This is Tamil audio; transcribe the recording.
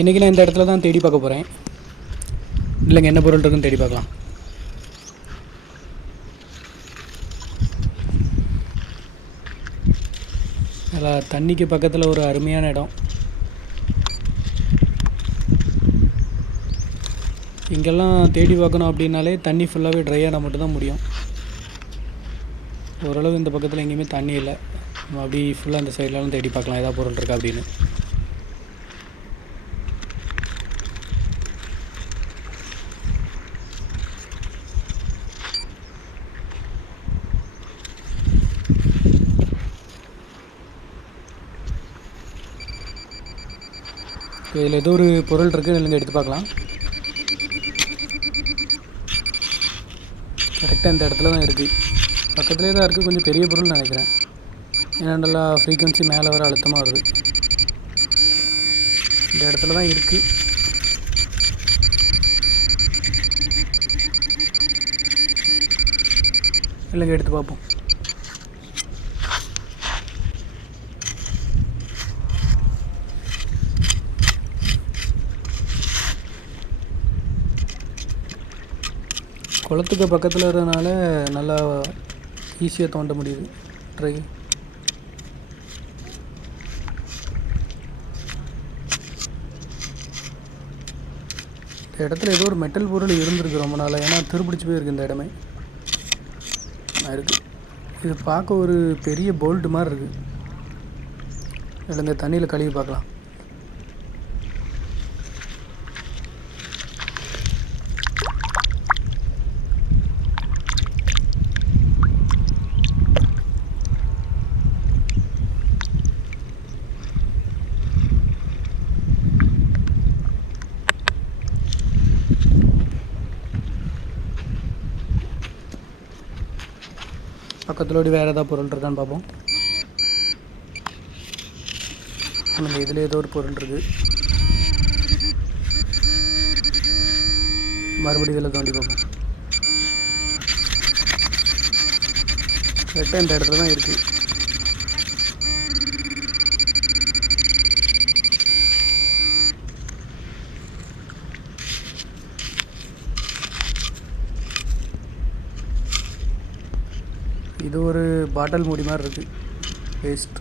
இன்றைக்கி நான் இந்த இடத்துல தான் தேடி பார்க்க போகிறேன் இல்லைங்க என்ன பொருள் இருக்குன்னு தேடி பார்க்கலாம். அதில் தண்ணிக்கு பக்கத்தில் ஒரு அருமையான இடம். இங்கெல்லாம் தேடி பார்க்கணும் அப்படின்னாலே தண்ணி ஃபுல்லாகவே ட்ரை ஆனால் மட்டும்தான் முடியும். ஓரளவு இந்த பக்கத்தில் எங்கேயுமே தண்ணி இல்லை. நம்ம அப்படி ஃபுல்லாக அந்த சைட்லலாம் தேடி பார்க்கலாம் ஏதாவது பொருள் இருக்கா அப்படின்னு. இதில் ஏதோ ஒரு பொருள் இருக்குது இல்லைங்க எடுத்து பார்க்கலாம். கரெக்டாக இந்த இடத்துல தான் இருக்குது பக்கத்துலேயே தான் இருக்குது கொஞ்சம் பெரிய பொருள் நினைக்கிறேன். ஏன்னா நல்லா ஃப்ரீக்குவென்சி மேலே வர அழுத்தமாக வருது. இந்த இடத்துல தான் இருக்குது இல்லைங்க எடுத்து பார்ப்போம். குளத்துக்கு பக்கத்தில் இருக்கிறதுனால நல்லா ஈஸியாக தோண்ட முடியுது. ட்ரை இந்த இடத்துல ஏதோ ஒரு மெட்டல் பொருள் இருந்திருக்கு ரொம்ப நாளாக ஏன்னா திருப்பிடிச்சு போயிருக்கு இந்த இடமே. இருக்குது இது பார்க்க ஒரு பெரிய போல்ட்டு மாதிரி இருக்குது இதில் இந்த தண்ணியில் கழுவி பார்க்கலாம். பக்கத்துலோடி வேறு ஏதாவது பொருள் இருக்கான்னு பார்ப்போம். நம்ம இதில் ஏதோ ஒரு பொருள் இருக்குது மறுபடியும் இதில் தோண்டி பார்ப்போம். கரெக்டாக இந்த இடத்துல தான் இருக்குது இது ஒரு பாட்டில் மூடி மாதிரி இருக்குது வேஸ்ட்